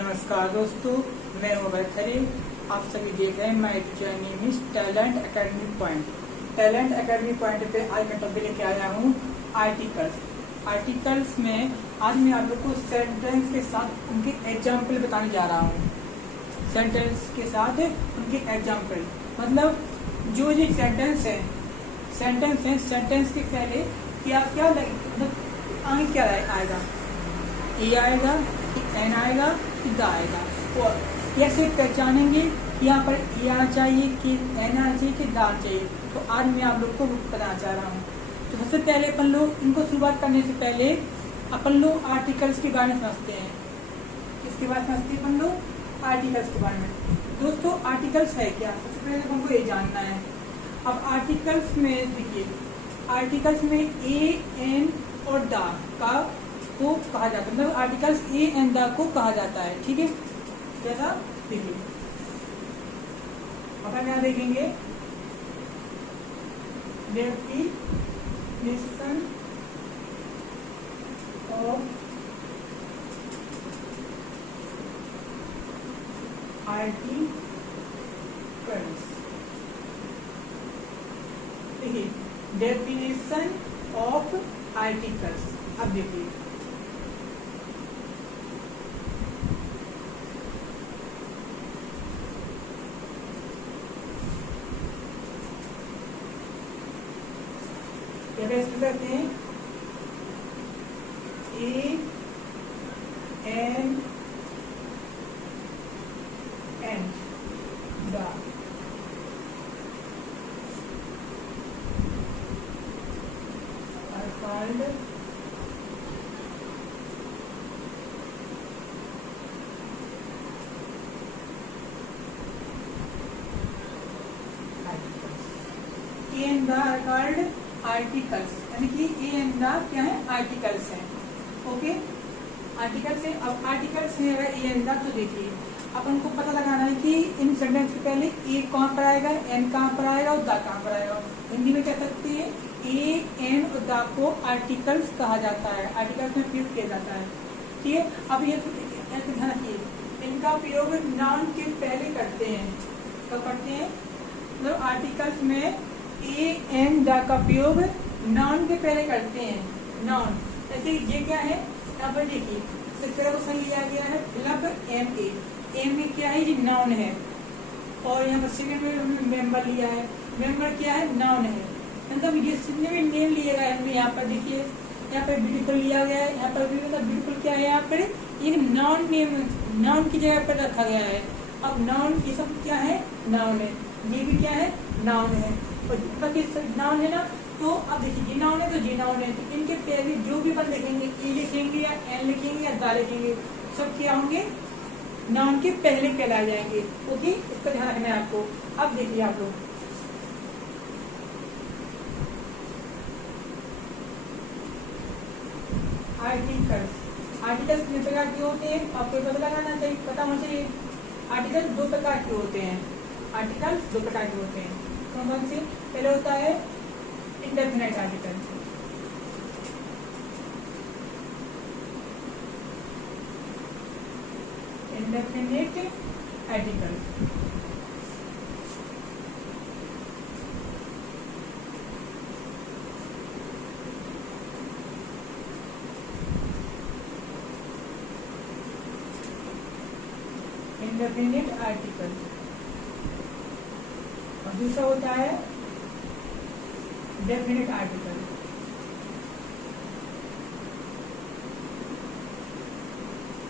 नमस्कार दोस्तों, मैं मोबाइल खरीद। आप सभी देख रहे हैं my channel miss talent academy point. Talent academy point पे आज मैं टॉपिक लेके आया हूँ आर्टिकल्स में आज मैं आप लोग को सेंटेंस के साथ उनके एग्जाम्पल बताने जा रहा हूँ। सेंटेंस के साथ उनके एग्जाम्पल मतलब जो ये सेंटेंस है सेंटेंस के पहले क्या क्या मतलब आगे क्या आएगा, ए आएगा कि एन आएगा कि द आएगा, और कैसे पहचानेंगे कि यहाँ पर ए आना चाहिए कि एन आना चाहिए कि द आना चाहिए। तो आज मैं आप लोग को बताना चाह रहा हूँ। तो सबसे पहले अपन लोग इनको शुरुआत करने से पहले अपन लोग आर्टिकल्स के बारे में समझते हैं। इसके बाद समझते हैं अपन लोग आर्टिकल्स के बारे में। दोस्तों आर्टिकल्स है क्या, सबसे पहले हमको ये जानना है। अब आर्टिकल्स में देखिए, आर्टिकल्स में ए एन और द का को कहा जाता है, मतलब आर्टिकल्स ए एंड द को कहा जाता है। ठीक है, जैसा देखिए अपन यहाँ देखेंगे डेफिनेशन ऑफ आर्टिकल्स। देखिए डेफिनेशन ऑफ आर्टिकल्स। अब देखिए करते हैं a an and the. called a and the are called articles, यानी कि ए एंड द क्या है, आर्टिकल्स है। ओके, आर्टिकल्स है। अब आर्टिकल्स है अगर ए एंड द, तो देखिए अपन को पता लगाना है कि इन सेंटेंस से पहले ए कहाँ पर आएगा, एन कहाँ पर आएगा और द कहाँ पर आएगा। हिंदी में कह सकते हैं ए एन और द को आर्टिकल्स कहा जाता है, आर्टिकल्स में प्रयोग किया जाता है। ठीक है, अब ये ध्यान रखिए, इनका प्रयोग नाउन के पहले करते हैं। कब करते हैं, मतलब आर्टिकल्स में ए एन द का प्रयोग नाउन के पहले करते हैं। नाउन जैसे ये क्या है, यहाँ पर देखिए सबसे क्वेश्चन लिया गया है fill up M A. M A क्या है, ये नाउन है, और यहाँ पर सेकंड में मेंबर लिया है। मेंबर क्या है, नाउन है। मतलब ये जितने भी नेम लिए गए हैं, यहाँ पर देखिए यहाँ पर ब्यूटीफुल लिया गया है, यहाँ पर भी मतलब ब्यूटीफुल क्या है, यहाँ पर एक नाउन नेम नाउन की जगह पर रखा गया है। अब नाउन ये सब क्या है, नाउन है, ये भी क्या है, नाउन है, नाउन है ना। तो अब देखिए जी नाउन है तो जी नाउन है, तो इनके पहले जो भी अपन लिखेंगे, ए लिखेंगे या एन लिखेंगे या द लिखेंगे, सब क्या होंगे, नाउन के पहले कहलाए जाएंगे। ओके, इसका ध्यान रखना है आपको। अब देखिए आप लोग आर्टिकल्स कितने प्रकार के होते हैं आपको पता लगाना चाहिए, पता होना चाहिए। आर्टिकल्स दो प्रकार के होते हैं, आर्टिकल्स दो प्रकार के होते हैं। कौन से, पहले होता है indefinite article. Indefinite article indefinite article, और दूसरा होता है definite article.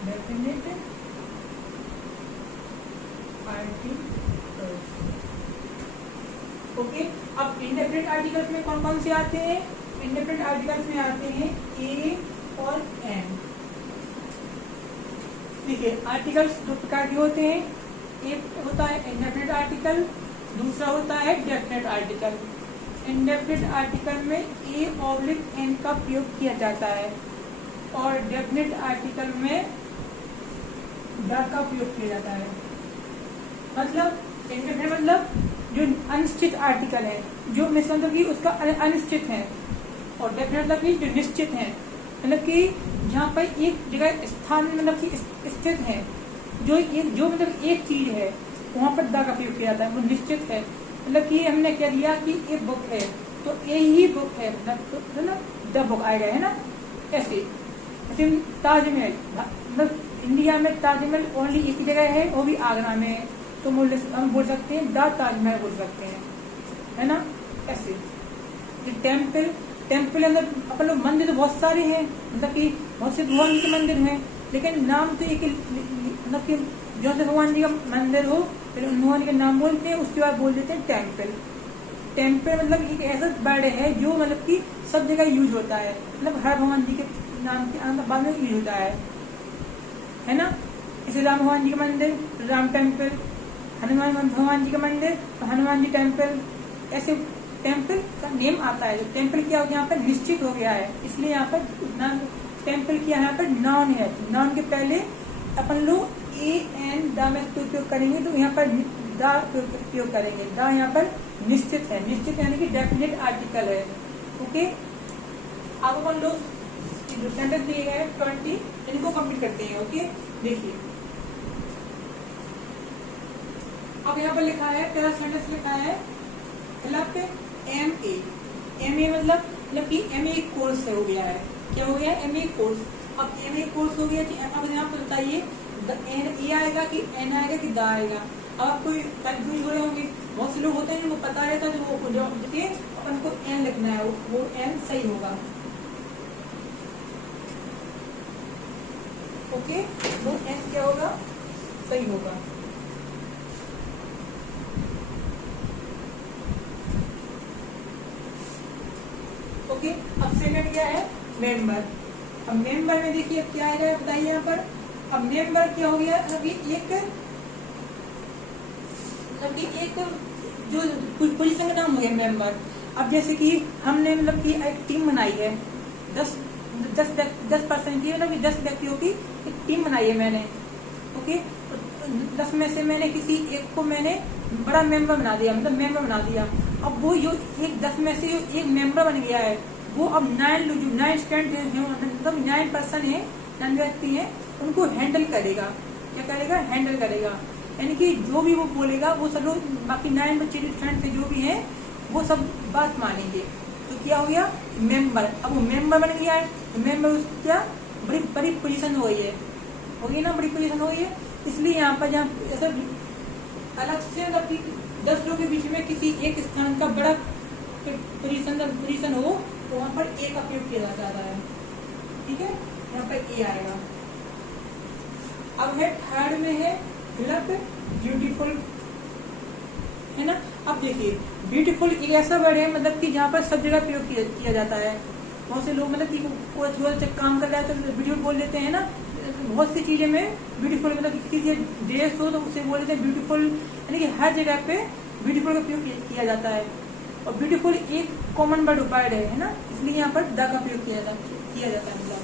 Definite article. Okay, अब इंडेफिनिट आर्टिकल्स में कौन कौन से आते हैं, इंडेफिनिट आर्टिकल्स में आते हैं ए और एन। देखिए आर्टिकल्स दो प्रकार के होते हैं, एक होता है इंडेफिनिट आर्टिकल, दूसरा होता है डेफिनिट आर्टिकल। इंडेफिनिट आर्टिकल में ए ऑब्लिक एन का प्रयोग किया जाता है, और डेफिनिट आर्टिकल में द का प्रयोग किया जाता है। मतलब इंडेफिनिट मतलब जो अनिश्चित आर्टिकल है, जो मतलब कि उसका अनिश्चित है, और डेफिनेट मतलब कि जो निश्चित है, मतलब कि जहाँ पर एक जगह स्थान मतलब कि स्थित है, जो मतलब एक चीज है वहाँ पर द का प्रयोग किया जाता है, वो निश्चित है। मतलब कि हमने क्या दिया कि ये बुक है तो ए ही बुक है ना, द बुक आएगा, है ना। ऐसे ताजमहल, मतलब इंडिया में ताजमहल ओनली एक ही जगह है, वो भी आगरा में है, तो हम बोल सकते हैं द ताजमहल बोल सकते हैं, है ना। ऐसे टेम्पल अंदर अपन लोग मंदिर तो बहुत सारे हैं, मतलब कि बहुत से भगवान के मंदिर हैं, लेकिन नाम तो एक, मतलब कि जो से भगवान जी का मंदिर हो फिर भगवान के नाम बोलते हैं, उसके बाद बोल देते हैं टेम्पल। टेम्पल मतलब एक ऐसा वर्ड है जो मतलब कि सब जगह यूज होता है, मतलब हर भगवान जी के नाम के बाद में यूज होता है ना। जैसे राम भगवान जी का मंदिर राम टेम्पल, हनुमान भगवान जी का मंदिर हनुमान जी टेम्पल, ऐसे टेम्पल का नेम आता है। टेम्पल क्या हो यहाँ पर निश्चित हो गया है, इसलिए यहाँ पर टेम्पल क्या यहाँ पर नाउन है। नाउन के पहले अपन लोग ए एन द में उपयोग करेंगे, तो यहाँ पर द उपयोग करेंगे। द यहाँ पर निश्चित है, निश्चित यानी कि डेफिनेट आर्टिकल है। ओके, अब अपन लोग सेंटेंस दिए गए 20, इनको कंप्लीट करते हैं। ओके, देखिए अब यहाँ पर लिखा है, पहला सेंटेंस लिखा है MA मतलब कि MA एक कोर्स हो गया है। क्या हो गया? MA course. अब MA कोर्स हो गया कि अब यहाँ पर बताइए ए आएगा कि एन आएगा कि द आएगा। अब आप कोई कंफ्यूज हो रहे होंगे, बहुत से लोग होते हैं जिनको पता रहता है, तो वो देखिए अपन को एन लिखना है, वो एन सही होगा। ओके, वो एन क्या होगा? सही होगा। ओके, अब सेकंड क्या है? मेंबर। अब मेंबर में देखिए क्या आएगा बताइए यहाँ पर। अब मेंबर क्या हो गया? अभी एक जो पोजीशन का नाम हो गया मेंबर। अब जैसे कि हमने मतलब कि एक टीम बनाई है 10% की, मतलब 10 व्यक्तियों की एक टीम बनाई है मैंने। ओके, 10 में से मैंने किसी एक को मैंने बड़ा मेंबर बना दिया, मतलब मेंबर बना दिया। अब वो जो एक 10 में से एक मेंबर बन गया है, वो अब 9 स्टूडेंट मतलब 9 पर्सन है, 9 व्यक्ति है, उनको हैंडल करेगा। क्या करेगा? हैंडल करेगा। यानी कि जो भी वो बोलेगा वो सब लोग, बाकी 9 बच्चे स्टूडेंट जो भी हैं वो सब बात मानेंगे। तो क्या हो गया? मेंबर। अब वो मेंबर बन गया है, तो मेंबर उसकी क्या बड़ी पोजीशन हो गई है, होगी ना, बड़ी पोजीशन हो गई है। इसलिए यहाँ पर जहाँ ऐसा अलग से 10 लोगों के बीच में किसी एक स्थान का बड़ा पोजीशन हो, तो वहाँ पर ए का प्रयोग किया जाता है। ठीक है, यहाँ पर ए आएगा। अब है थर्ड में है ब्यूटीफुल, है ना। अब देखिए ब्यूटीफुल एक ऐसा वर्ड है मतलब कि जहाँ पर सब जगह प्रयोग किया जाता है। बहुत से लोग मतलब कि कोई काम कर रहा है तो ब्यूटीफुल बोल देते हैं ना। बहुत सी चीजें में ब्यूटीफुल, मतलब किसी ड्रेस हो तो उससे बोल देते हैं ब्यूटीफुल, यानी कि हर जगह पे ब्यूटीफुल का प्रयोग किया जाता है। और ब्यूटीफुल एक कॉमन वर्ड है ना, इसलिए यहाँ पर द का प्रयोग किया जाता है। मतलब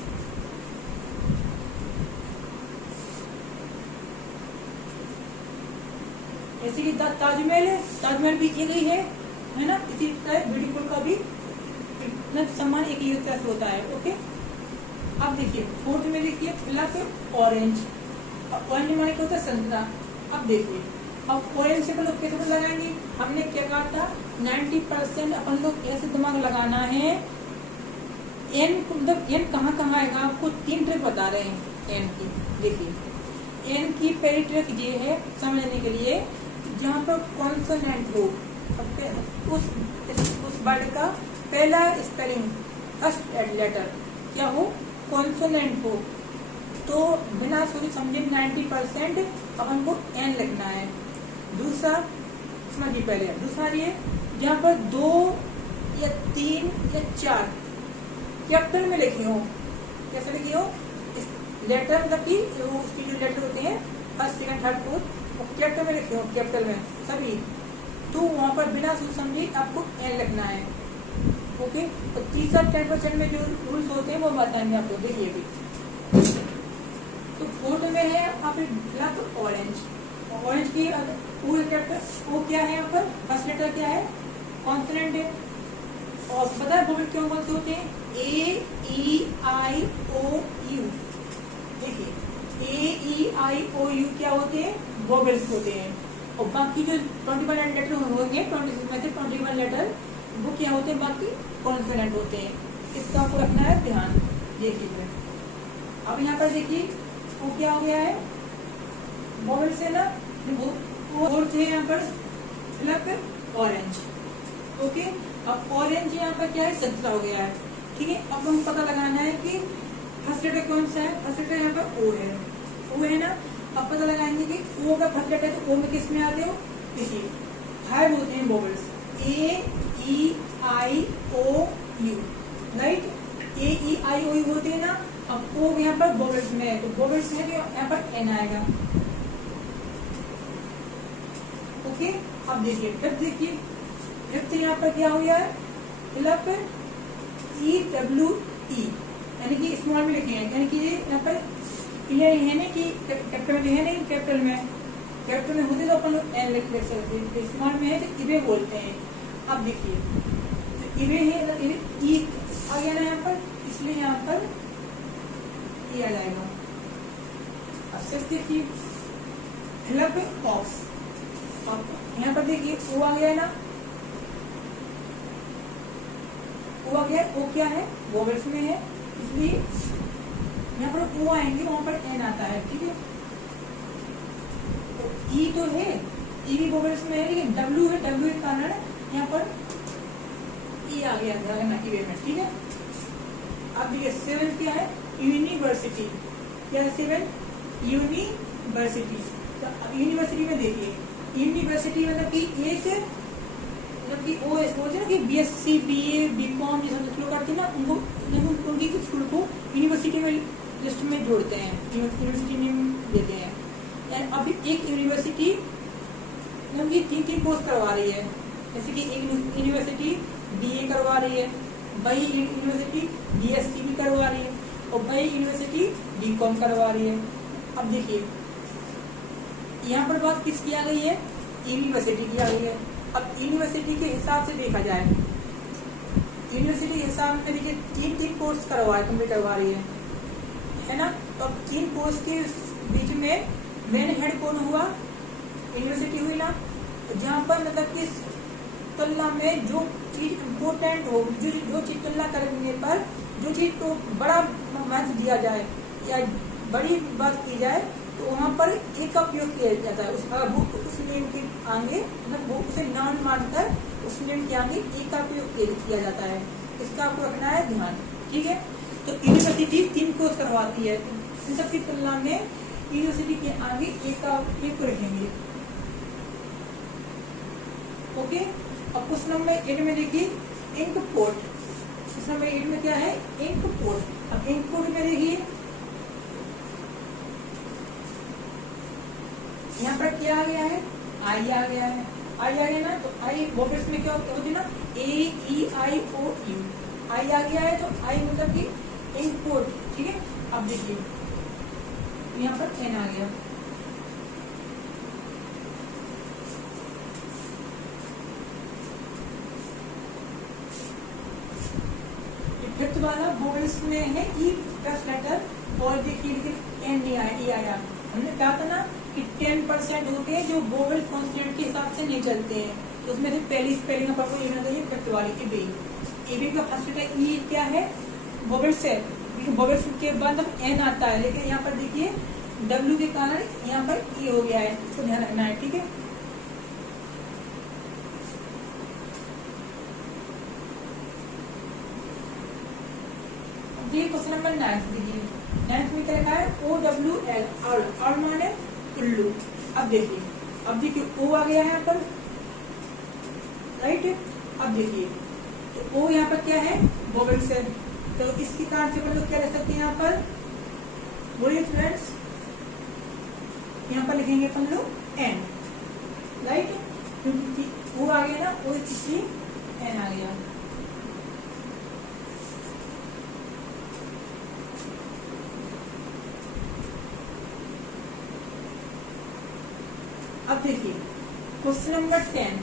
जैसे कि ताजमहल है, ताजमहल भी एक ही है ना। इसी तरह ब्यूटीफुल का भी सम्मान एक ही तरह से होता है। ओके, अब देखिए फोर्थ में देखिए ऑरेंज। ऑरेंज माने क्या होता है? संतरा। अब देखिए अब ऑरेंज से अपन लोग कैसे लगाएंगे? हमने क्या कहा था? 90% अपन लोग ऐसे दिमाग लगाना है। एन मतलब एन कहाँ आएगा? आपको 3 ट्रिक बता रहे हैं एन की। देखिए एन की पहली ट्रिक ये है समझने के लिए, जहाँ पर कॉन्सोनेंट हो, उस वर्ड का पहला स्पेलिंग फर्स्ट लेटर क्या हो? कॉन्सोनेंट हो, तो बिना सोचे समझे 90% अपन को एन लिखना है। दूसरा समझिए, पहले दूसरा ये जहाँ पर 2 या 3 या 4 कैपिटल में लिखे हो, कैसे लिखे हो? लेटर मतलब कि उसकी जो लेटर होते हैं फर्स्ट सेकंड थर्ड फोर्थ, वो कैपिटल में लिखे हो, कैपिटल में सभी, तो वहाँ पर बिना सोच समझे आपको एन लिखना है। ओके, तो तीसरा 10% में जो रूल्स होते हैं वो बताएंगे आपको। देखिए भी तो फोर्थ में है आप ऑरेंज। ऑरेंज की पूरे कैपिटल वो क्या है? यहाँ पर फर्स्ट लेटर क्या है? कॉन्सोनेंट है। और पता है क्यों बोलते होते हैं? A E I O U। देखिए A-E-I-O-U क्या होते हैं? वोवेल्स होते हैं। और बाकी जो 21 लेटर होंगे 26 में से 21 लेटर वो क्या होते हैं? बाकी कॉन्सोनेंट होते हैं। इसका आपको रखना है ध्यान। देखिए अब यहाँ पर देखिए वो क्या हो गया है? वोवेल्स है ना, वो थे यहाँ पर मतलब ऑरेंज। ओके, अब ऑरेंज यहाँ पर क्या है? 17 हो गया है। ठीक है, अब हम पता लगाना है कि फर्स्ट लेटर कौन सा है? फर्स्ट लेटर यहाँ पर ओ है, ओ है ना। अब पता लगाएंगे कि ओ का फर्स्ट लेटर है तो ओ में किस में आते हो? देखिए 5 होते हैं वोवेल्स, A-E-I-O-U, राइट। A-E-I-O-U होते हैं ना। अब ओ यहाँ पर वोवेल्स में है तो वोवेल्स में यहाँ पर एन आएगा। ओके, अब देखिए फिफ्थ यहाँ पर क्या हो गया है? E-W-E, यानी कि स्मॉल में लिखे हैं, यानी कि ये यहाँ पर क्लियर है ना कि कैपिटल में है नहीं, कैपिटल में होते तो अपन लोग एन लिख सकते हैं, स्मॉल में है तो इवे बोलते हैं। अब देखिए तो इवे है, ई आ गया ना यहाँ पर, इसलिए यहाँ पर ई आ जाएगा। अब सिक्स देखिए फिलअप ऑक्स, यहाँ पर देखिए ओ आ गया है ना, ओ आ गया। ओ क्या है? वोवेल्स में है, इसलिए यहाँ पर ओ आएंगे, वहां पर एन आता है। ठीक है, तो ई तो है, ई भी वोवेल्स में है, लेकिन डब्ल्यू है, डब्ल्यू के कारण यहाँ पर ई आ गया था इवेंट। ठीक है, अब देखिए 7 क्या है? यूनिवर्सिटी। क्या है 7? यूनिवर्सिटी। तो अब यूनिवर्सिटी में देखिए, यूनिवर्सिटी मतलब कि एक मतलब कि वो सोचे ना कि BSc BA BCom ये सब लोग करते हैं ना, उनको उनकी स्कूल को यूनिवर्सिटी में लिस्ट में जोड़ते हैं, यूनिवर्सिटी में देते हैं। अभी एक यूनिवर्सिटी मतलब कि 3 कोर्स करवा रही है, जैसे कि एक यूनिवर्सिटी BA करवा रही है, वही यूनिवर्सिटी BSc भी करवा रही है, और वही यूनिवर्सिटी BCom करवा रही है। अब देखिए यहाँ पर बात किसकी आ गई है? यूनिवर्सिटी की आ गई है। अब यूनिवर्सिटी के हिसाब से देखा जाए, यूनिवर्सिटी के हिसाब में देखिए 3 कोर्स कंप्लीट करवा रही है ना। तो अब 3 कोर्स के बीच में मेन हेड कौन हुआ? यूनिवर्सिटी हुई ना। तो जहाँ पर मतलब कि तुलना में जो चीज इम्पोर्टेंट हो, जो चीज तुलना करने पर जो चीज को बड़ा महत्व दिया जाए या बड़ी बात की जाए, तो वहाँ पर एक का उपयोग किया जाता है। उस नेम के आगे मतलब वो उसे नॉन मानकर उस नेम के आगे एक का उपयोग किया जाता है। इसका आपको रखना है ध्यान। ठीक है, तो यूनिवर्सिटी 3 कोर्स करवाती है, इन सब की तुलना में यूनिवर्सिटी के आगे एक को रखेंगे। ओके, अब क्वेश्चन नंबर 8 में देखिए इंक पोर्ट। क्वेश्चन नंबर 8 में क्या है? Ink pot. अब इंक पोर्ट में देखिए यहाँ पर क्या आ गया है? आई आ गया है, आई आ गया ना। तो आई वोवेल्स में क्या होती है ना? A-E-I-O-U, आई आ गया है, तो आई मतलब कि इंक पोर्ट। ठीक है, अब देखिए यहाँ पर एन आ गया। फिफ्थ वाला वोवेल्स में है ई फर्स्ट लेटर, और देखिए लेकिन एन नहीं आया, ई आया। हमने कहा था ना कि 10% होते हैं जो वोवेल कॉन्सोनेंट के हिसाब से नहीं चलते हैं, तो उसमें से पहली स्पेलिंग का आपको लेना चाहिए फिफ्थ वाली एबी का फर्स्ट लेटर ई क्या है? वोवेल्स है, लेकिन वोवेल्स के बाद अब एन आता है, लेकिन यहाँ पर देखिए डब्ल्यू के कारण यहाँ पर ई हो गया है, इसको ध्यान रखना है। ठीक है, क्वेश्चन नंबर 9 देखिए, 9 में क्या लिखा है? OWL, और माने उल्लू। अब देखिए ओ आ गया है यहाँ पर, राइट। अब देखिए तो ओ यहाँ पर क्या है? वोवेल्स है, तो इसके कारण से मतलब क्या लिख सकते हैं यहाँ पर? बोलिए फ्रेंड्स, यहाँ पर लिखेंगे अपन लोग एन, राइट, क्योंकि ओ आ गया ना, ओ इसलिए एन आ गया। अब देखिए क्वेश्चन नंबर 10,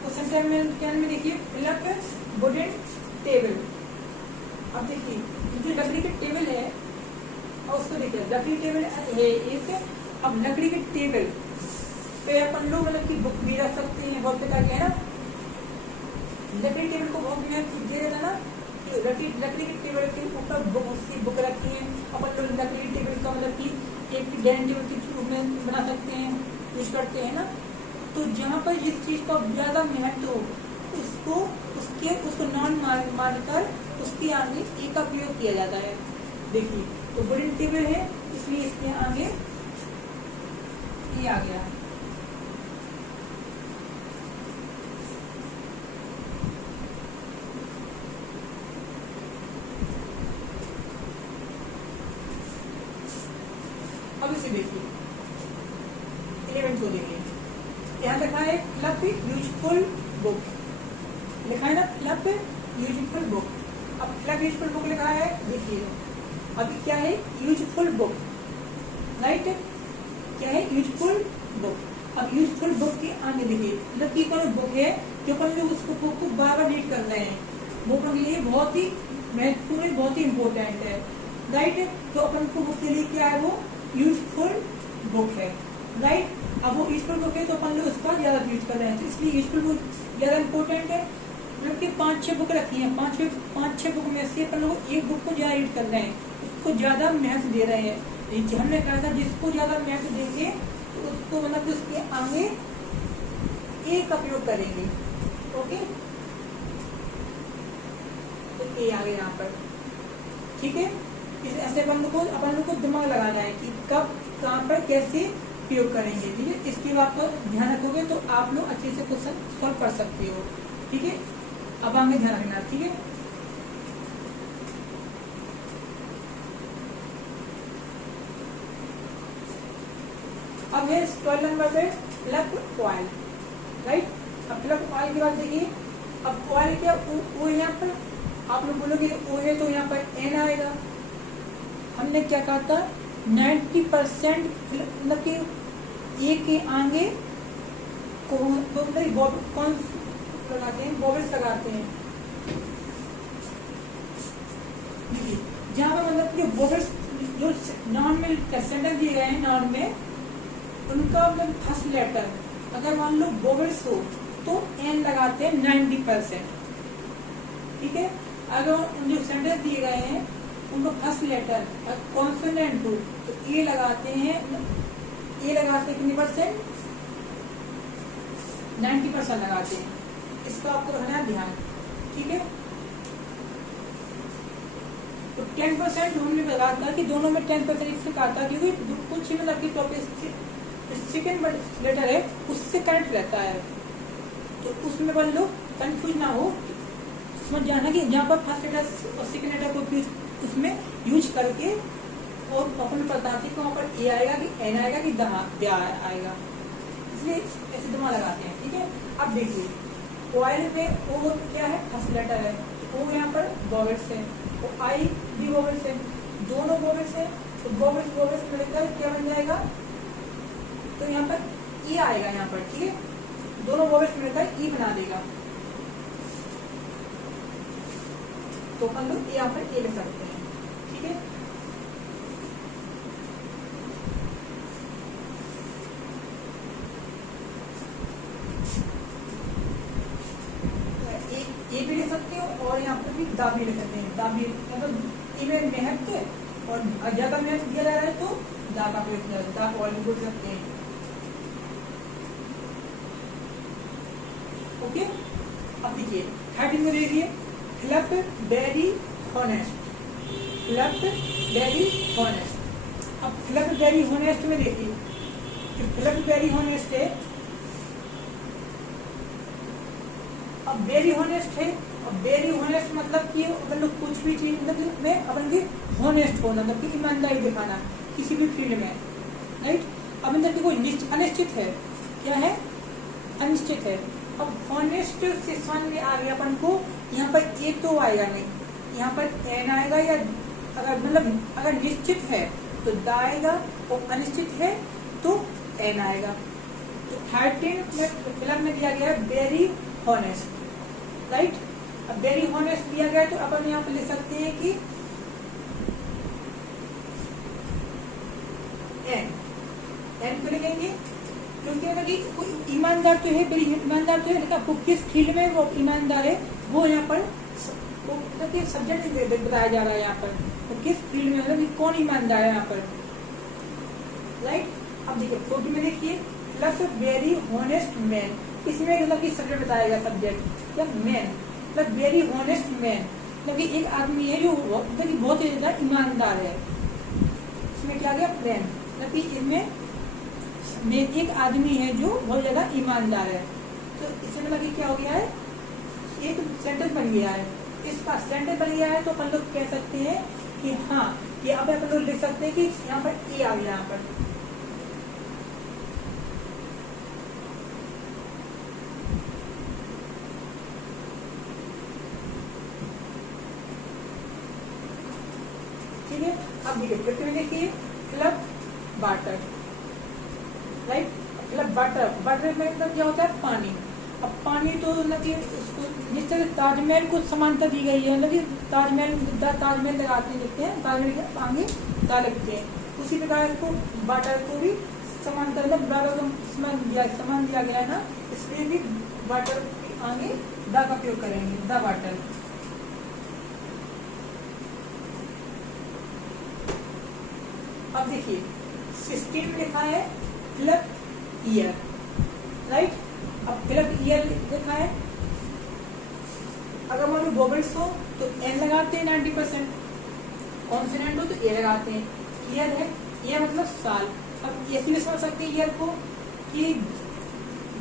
क्वेश्चन 10 में देखिए फिलअप वुडन टेबल। अब देखिए जो लकड़ी का टेबल है और उसको देखिए लकड़ी टेबल है एक। अब लकड़ी के टेबल पे अपन लोग मतलब की बुक भी रख सकते हैं, बहुत प्रकार के है ना। लकड़ी टेबल को बहुत दे देता ना, लकड़ी के टेबल के ऊपर बुक रखी है अपन लोग। लकड़ी के टेबल का मतलब कि एक डाइनिंग टेबल के रूप में बना सकते हैं, यूज करते हैं ना। तो जहाँ पर जिस चीज का ज्यादा महत्व हो उसको नॉन मानकर उसके आगे ए का प्रयोग किया जाता है। देखिए तो वुडन टेबल है इसलिए इसके आगे ए आ गया। अब इसे देखिए 11 को देखिए, यहाँ लिखा है क्लब यूजफुल बुक, लिखा है ना क्लब यूजफुल बुक। अब क्लब यूजफुल बुक लिखा है, देखिए अभी क्या है यूजफुल बुक, राइट। क्या है यूजफुल बुक। अब यूजफुल बुक के आगे देखिए मतलब की कोई बुक है जो अपन लोग उसको बुक को बार बार रीड कर रहे हैं, वो अपने लिए बहुत ही महत्वपूर्ण, बहुत ही इम्पोर्टेंट है, राइट। तो अपन को बुक के लिए क्या है वो यूजफुल बुक है, राइट। अब वो यूजफुल बुक है तो अपन लोग उसका ज्यादा यूज कर रहे हैं, तो इसलिए यूजफुल बुक ज्यादा इम्पोर्टेंट है। मतलब कि 5-6 बुक रखी है, 5-6 बुक में से अपन लोग एक बुक को ज्यादा रीड कर रहे हैं, उसको ज्यादा महत्व दे रहे हैं। हमने कहा था जिसको ज्यादा महत्व देंगे तो उसको मतलब उसके आगे ए का प्रयोग करेंगे, ओके। तो ए आ गया यहाँ पर, ठीक है। ऐसे अपन लोग को दिमाग लगाना है कि कब कहाँ पर कैसे प्रयोग करेंगे, ठीक है। इसकी बात का ध्यान रखोगे तो आप लोग अच्छे से क्वेश्चन सॉल्व कर सकते हो, ठीक है। अब आगे ध्यान रखना, ठीक है। अब है 12 नंबर पे प्लग कॉइल, राइट। अब प्लग कॉइल की बात देखिए, अब कॉइल क्या ओ यहाँ पर आप लोग बोलोगे ओ है तो यहाँ पर एन आएगा। हमने क्या कहा था 90% मतलब कि ए के आगे कौन लगाते हैं, बॉबल्स लगाते हैं। जहाँ पर मतलब जो बॉबल्स जो नॉन में सेंटेंस दिए गए हैं नॉन में, उनका मतलब फर्स्ट लेटर अगर मान लो बॉबल्स हो तो एन लगाते हैं 90%, ठीक है। अगर जो सेंटेंस दिए गए हैं उनको फर्स्ट लेटर कॉन्सोनेंट हो तो ए लगाते हैं, ए लगाते कितनी परसेंट 90% लगाते हैं। इसका आपको रखना है ध्यान, ठीक है। तो 10% हमने लगा था कि दोनों में 10% इससे कहा था क्योंकि कुछ मतलब की टॉपिक सेकेंड लेटर है उससे कनेक्ट रहता है, तो उसमें बन लो कंफ्यूज ना हो, समझ जाना कि जहाँ पर फर्स्ट लेटर और सेकेंड लेटर को उसमें यूज करके और अपन बताते हैं वहाँ पर ए आएगा कि एन आएगा कि द आएगा, इसलिए ऐसे दिमाग लगाते हैं, ठीक है। अब देखिए कॉइल में ओ क्या है फर्स्ट लेटर है, ओ यहाँ पर वोवेल्स है, तो आई भी वोवेल्स है, दोनों वोवेल्स है, तो वोवेल्स मिलकर क्या बन जाएगा, तो यहाँ पर ई आएगा यहाँ पर, ठीक है। दोनों वोवेल्स मिलकर ई बना देगा, तो हम लोग यहाँ पर ए लिख सकते हैं, ठीक है। ए भी लिख सकते हो और यहाँ पर भी दा भी लिख सकते हैं, दा भी मतलब ए में महत्व और ज्यादा महत्व दिया जा रहा है तो दा का प्रयोग किया जाता है, और भी बोल सकते हैं, ओके। अब देखिए 13 में देखिए club very honest, club very honest. अब क्लब वेरी हॉनेस्ट में देखिए जो क्लब वेरी हॉनेस्ट है, अब वेरी हॉनेस्ट है, अब वेरी हॉनेस्ट मतलब कि मतलब कुछ भी चीज मतलब में अपन की हॉनेस्ट होना मतलब कि ईमानदारी दिखाना किसी भी फील्ड में, राइट। अब मतलब कि कोई अनिश्चित है, क्या है अनिश्चित है। अब हॉनेस्ट से सामने आ गया अपन को यहाँ पर ए तो आएगा नहीं, यहाँ पर एन आएगा, या अगर मतलब अगर निश्चित है तो दा आएगा और अनिश्चित है तो एन आएगा। तो 13 में फिलहाल में दिया गया है वेरी हॉनेस्ट, राइट। अब वेरी हॉनेस्ट दिया गया तो अपन यहाँ पे लिख सकते हैं कि एन को लिखेंगे, क्योंकि अगर कि कोई ईमानदार तो है, बड़ी ईमानदार तो है, लेकिन आपको किस फील्ड में वो ईमानदार है वो यहाँ पर मतलब सब्जेक्ट बताया जा रहा है यहाँ पर, तो किस फील्ड में मतलब कि कौन ईमानदार है यहाँ पर, राइट। अब देखिए 40 में देखिए प्लस वेरी हॉनेस्ट मैन, इसमें मतलब कि सब्जेक्ट बताया गया, सब्जेक्ट या मैन मतलब वेरी हॉनेस्ट मैन, मतलब कि एक आदमी है जो मतलब कि बहुत ही ज्यादा ईमानदार है, इसमें क्या गया मैन, मतलब कि इसमें एक आदमी है जो बहुत ज्यादा ईमानदार है, तो इसमें मतलब कि क्या हो गया है, एक सेंटेंस बन गया है, इसका सेंटेंस बन गया है, तो अपन लोग कह सकते हैं कि हाँ यहाँ पे अपन लोग लिख सकते हैं कि यहाँ पर ए आ गया यहाँ पर, ठीक है। अब देखिए क्लब वाटर, राइट, मतलब वाटर में मतलब क्या होता है पानी। अब पानी तो मतलब इसको जिस तरह ताजमहल को समानता दी गई है, मतलब कि ताजमहल लगाते लिखते हैं, ताजमहल के आगे ता लिखते हैं, उसी प्रकार को वाटर को भी समानता मतलब दा का समान दिया गया है ना, इसलिए भी वाटर के आगे दा का प्रयोग करेंगे, द वाटर। अब देखिए 16 में लिखा है क्लब ईयर, राइट। अब क्लब ईयर लिखा है, अगर मान लो वोवेल्स हो तो एन लगाते हैं 90%, कॉन्सोनेंट हो तो ए लगाते हैं, ईयर है, ईयर मतलब साल। अब ऐसे भी समझ सकते हैं ईयर को कि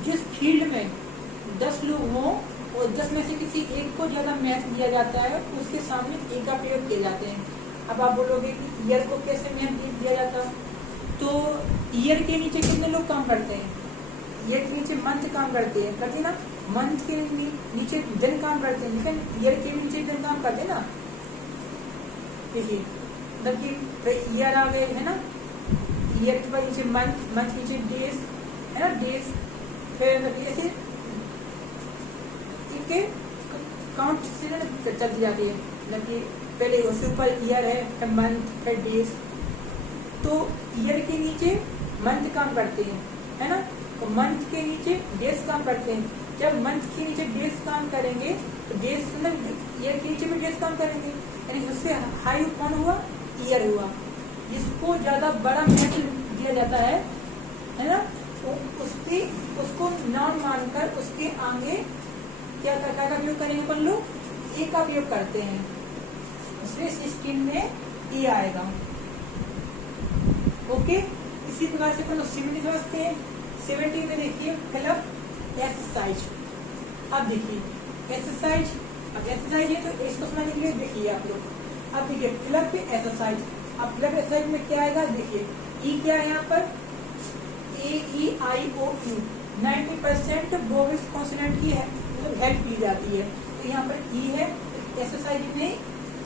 जिस फील्ड में 10 लोग हों और 10 में से किसी एक को ज्यादा मैथ दिया जाता है, उसके सामने ए का प्रयोग किए जाते हैं। अब आप बोलोगे कि ईयर को कैसे मैथ दिया जाता, तो ईयर के नीचे कितने लोग काम करते हैं, ईयर के नीचे मंथ काम करते हैं ना, मंथ के नीचे दिन काम करते हैं, लेकिन ईयर के नीचे दिन काम करते हैं ना। देखिए मतलब ईयर आ गए है ना, ईयर के बाद नीचे मंथ, मंथ नीचे डेज है ना, डेज, फिर ऐसे इनके काउंट से चलती जाती है, मतलब कि पहले उसके ऊपर ईयर है, फिर मंथ, फिर डेज, तो ईयर के नीचे मंथ काम करते हैं है ना, तो मंथ के नीचे डेज काम करते हैं। जब मंथ के नीचे डेज काम करेंगे तो डेज मतलब ईयर के नीचे भी डेज काम करेंगे, यानी उससे हाई कौन हुआ, ईयर हुआ। जिसको ज्यादा बड़ा मैथ दिया जाता है ना, तो उसको नाउन मानकर उसके आगे क्या का प्रयोग करेंगे अपन लोग, ए का प्रयोग करते हैं, इसलिए 16 में ए आएगा। ओके, इसी प्रकार से अपन लोग 17 समझते हैं। 17 में देखिए क्लब एक्सरसाइज। अब देखिए एक्सरसाइज, अब एक्सरसाइज है तो इसको समझने के लिए देखिए आप लोग, अब देखिए क्लब एक्सरसाइज। अब क्लब एक्सरसाइज में क्या आएगा, देखिए ई क्या है यहाँ पर, AEIOU 90% वोवेल्स कॉन्सोनेंट की है मतलब हेल्प की जाती है, तो यहाँ पर ई है, एक्सरसाइज में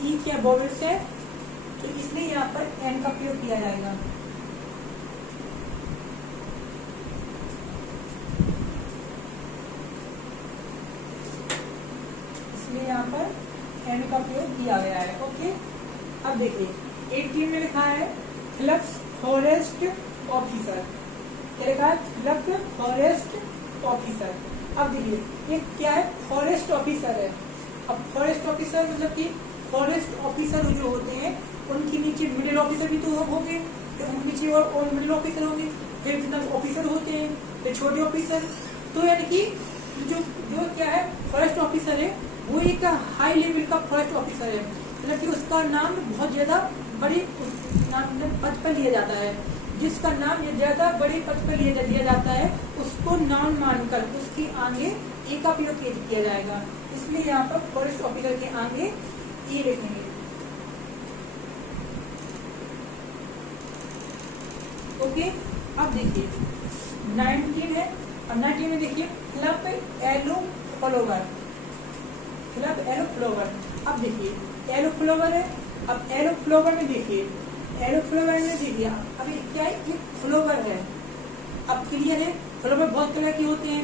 ई क्या वोवेल्स है, तो इसलिए यहाँ पर एन का प्रयोग किया जाएगा। इसलिए यहाँ पर एन का प्रयोग किया गया है। ओके, अब देखिए 18 में लिखा है क्लब फॉरेस्ट ऑफिसर, क्या लिखा है, क्लब फॉरेस्ट ऑफिसर। अब देखिए ये क्या है, फॉरेस्ट ऑफिसर है। अब फॉरेस्ट ऑफिसर मतलब कि फॉरेस्ट ऑफिसर जो होते हैं उनके नीचे मिडिल ऑफिसर भी तो होंगे, तो उनके नीचे और मिडिल ऑफिसर होंगे, फिर ऑफिसर होते हैं, फिर छोटे ऑफिसर, तो यानी कि जो क्या है फॉरेस्ट ऑफिसर है वो एक हाई लेवल का फॉरेस्ट ऑफिसर है, मतलब कि उसका नाम बहुत ज्यादा बड़े पद पर लिया जाता है, जिसका नाम ज्यादा बड़े पद पर लिया जाता है उसको नाउन मानकर उसके आगे ए का प्रयोग किया जाएगा, इसलिए यहाँ पर फॉरेस्ट ऑफिसर के आगे ए लिखेंगे। ओके, अब देखिए 19 है, अब 19 में देखिए club aloe flower, club aloe flower. अब देखिए एलो फ्लावर है, अब एलो फ्लावर में देखिए, एलो फ्लावर में देखिए अभी क्या है, ये फ्लावर है। अब क्लियर है, फ्लावर बहुत तरह के होते हैं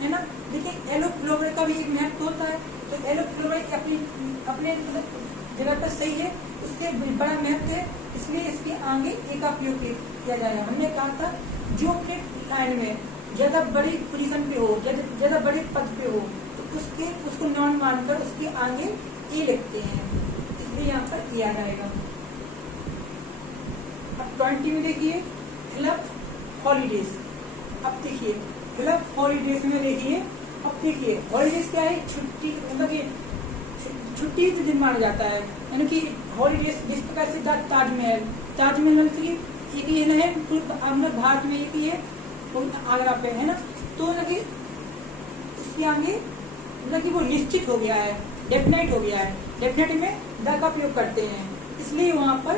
है ना, लेकिन एलो फ्लावर का भी एक महत्व होता है, तो एलो फ्लावर अपने जगह पर सही है, उसके बड़ा महत्व है, इसलिए इसके आगे ए का प्रयोग किया जाएगा। हमने कहा था जो अपने लाइन में ज्यादा बड़ी पोजीशन पे हो, ज्यादा बड़े पद पे हो, तो उसको नॉन मानकर उसके आगे ए लिखते हैं, इसलिए यहाँ पर ए आ जाएगा। अब 20 में देखिए फिल अप हॉलीडेज। अब देखिए फिल अप हॉलीडेज में देखिए, अब देखिए हॉलीडेज क्या है, छुट्टी, मतलब कि छुट्टी के दिन माना जाता है, यानी कि हॉलीडेज जिस प्रकार से ताजमहल की एक ये है अपने भारत में, एक ये आगरा पे है ना, तो लगे इसके आगे मतलब कि वो निश्चित हो गया है, डेफिनेट हो गया है, डेफिनेट में द का प्रयोग करते हैं, इसलिए वहां पर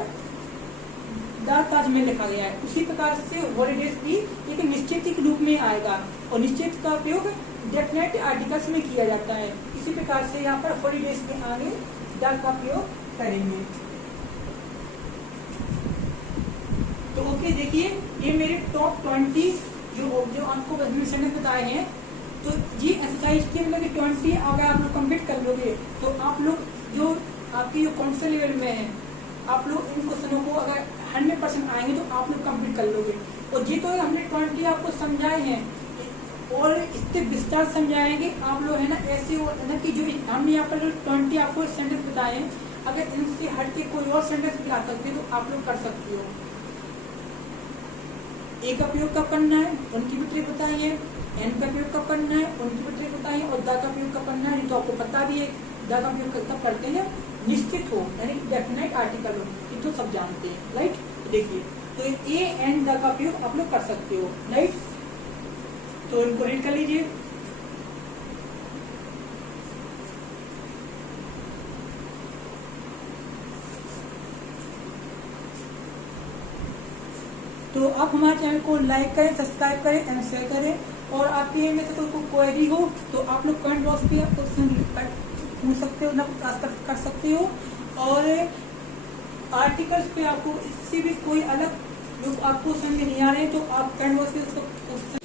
द ताजमहल लिखा गया है। उसी प्रकार से हॉलीडेज भी एक निश्चित के रूप में आएगा, और निश्चित का प्रयोग डेफिनेट आर्टिकल्स में किया जाता है। इसी प्रकार से यहाँ पर हॉलीडेज के आगे द का प्रयोग करेंगे। तो ओके, देखिए ये मेरे टॉप 20 जो आपको सेंटेंस बताए हैं, तो ये एक्सरसाइज के मतलब 20 अगर आप लोग कंप्लीट कर लोगे तो आप लोग जो आपकी जो कौशल लेवल में है, आप लोग इन क्वेश्चनों को अगर 100% आएंगे तो आप लोग कंप्लीट कर लोगे। और ये तो हमने 20 आपको समझाए हैं, और इससे विस्तार समझाएंगे आप लोग है ना, ऐसे ना कि जो हमने यहाँ पर जो 20 आपको सेंटेंस बताए हैं, अगर इनसे हट के कोई और सेंटेंस भी ला सकते हो तो आप लोग कर सकते हो। ए का प्रयोग कब करना है, उनकी भी ट्रिक बताई है, एन का प्रयोग कब करना है, उनकी भी ट्रिक बताई है, और द का प्रयोग कब करना है, तो आपको पता भी है द का प्रयोग कब करते हैं, निश्चित हो यानी डेफिनेट आर्टिकल हो, ये तो सब जानते हैं, राइट। देखिए तो ए एंड द का प्रयोग आप लोग कर सकते हो, राइट। तो इनको रीड कर लीजिए। तो आप हमारे चैनल को लाइक करें, सब्सक्राइब करें एंड शेयर करें। और आपके में से कोई क्वेरी हो तो आप लोग कमेंट बॉक्स पे आप पूछ सकते हो, कर सकते हो। और आर्टिकल्स पे आपको इससे भी कोई अलग जो आपको समझ नहीं आ रहे तो आप कमेंट बॉक्स पे उसको